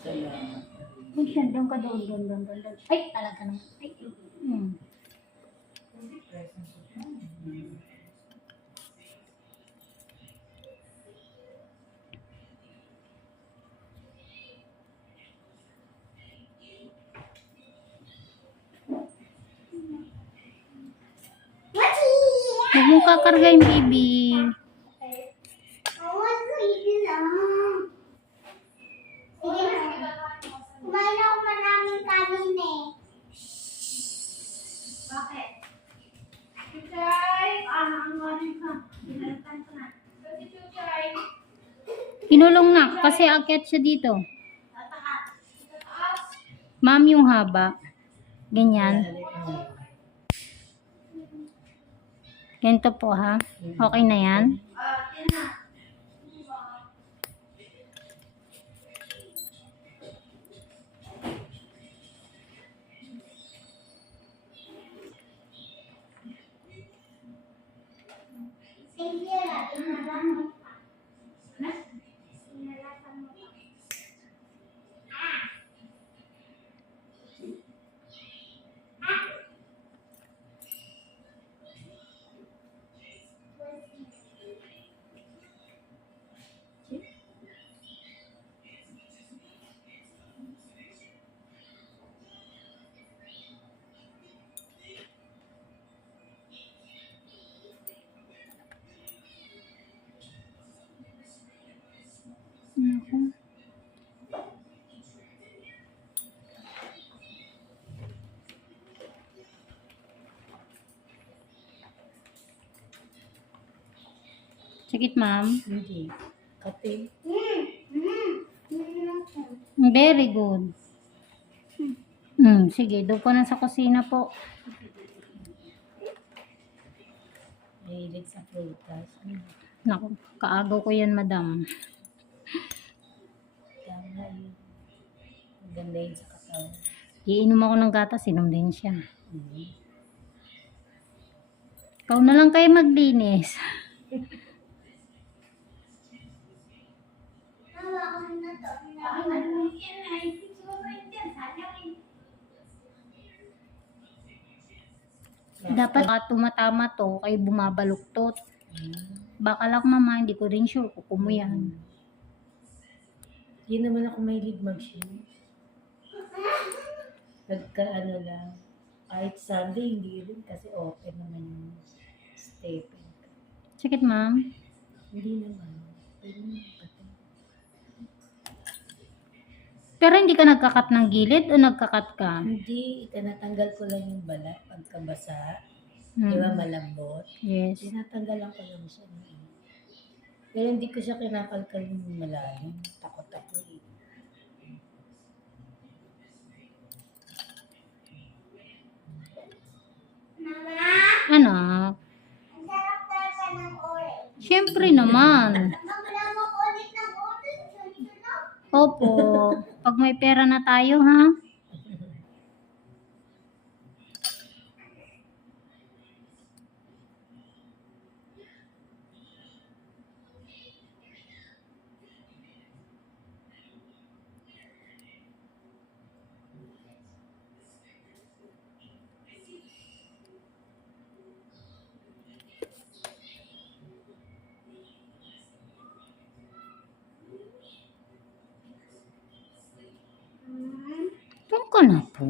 Salamat. Doon ka doon, doon, doon, doon. Ay, talaga naman. Ay, hmm. Huwag baby. Kinulong na kasi akyat siya dito. Ma'am yung haba. Ganyan. Ganito po ha. Okay na yan. Ah, yan Sakit, ma'am. Hindi. Kate. Mm, mm, mm. Very good. Hmm, sige, doon po na sa kusina po. Mahilig sa prutas. Naku, kaagaw ko yan, madam. Tama yun. Maganda yun sa katawan. Iinom ako ng gatas, inom din siya. Mhm. Ikaw na lang kayo maglinis. Dapat uh, tumatama to, kay bumabaluktot. Baka lang mama, hindi ko rin sure kung kumo yan. Hindi naman ako mahilig mag-shave. Pagka ano lang, kahit Sunday, hindi rin kasi open naman yung stapling. Sakit, ma'am. Hindi naman. Pwede Pero hindi ka nagkakat ng gilid o nagkakat ka? Hindi, tinatanggal ko lang yung balat pagkabasa. Hmm. Di ba malambot? Yes. Tinatanggalan ko lang siya. Pero hindi ko siya kinakalkal yung malalim. Takot ako eh. Mama, Ano? ang sarap talaga ng orange. Siyempre naman. Magla mo ulit ng orange. Opo. Pag may pera na tayo, ha? Doon ka na po.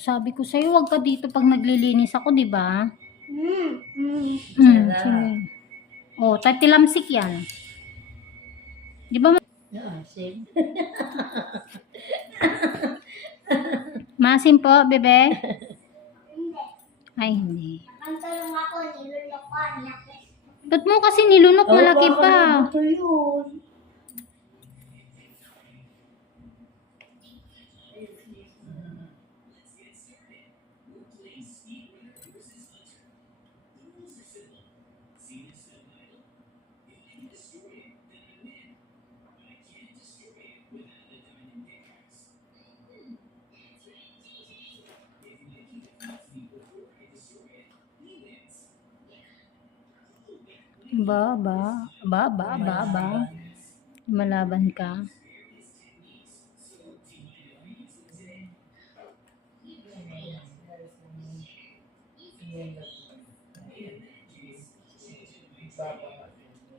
Sabi ko sa'yo, wag ka dito pag naglilinis ako, di ba? Mm, mm. Mm, Sarap. sige. Oh, tatilamsik yan. Di ba? ma- Ah, shave. Masim po, bebe? Hindi. Ay, hindi. Ang tulong ako, nilulukuan. Lapis. Ba't mo kasi nilunok malaki Oh, pa? Ito yun. Baba, baba, baba. Malaban ka.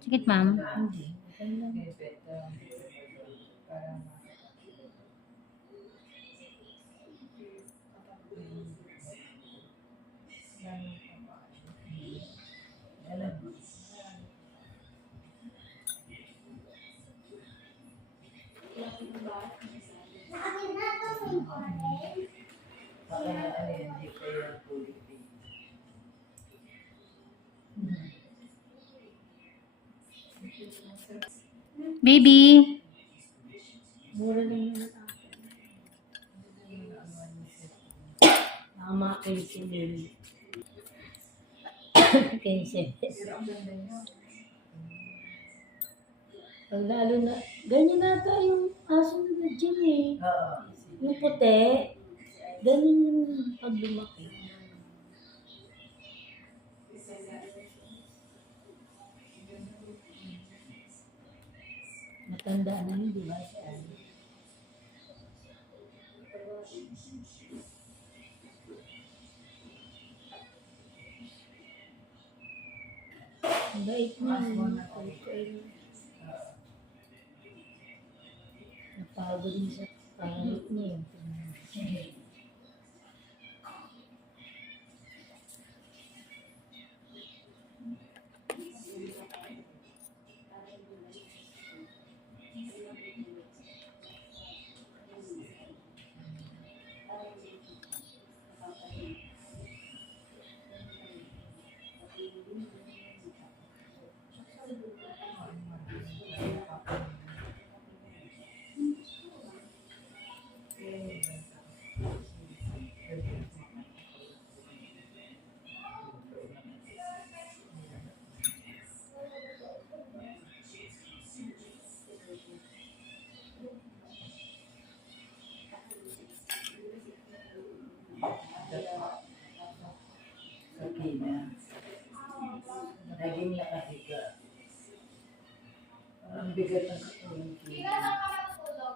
Sakit, ma'am. Hindi. Baby! Mura lang yun. Tama, 15 yun. 15. Pag lalo na, ganyan nata yung aso na dyan eh. Yung puti, ganyan yung pag lumaki. Matanda na yun, di ba? Siya. Ang bait niya. Napagod din sa pangit niya. Sakina. Naging nakahiga. Ang bigat ng katawan ko. Kailan ka matulog?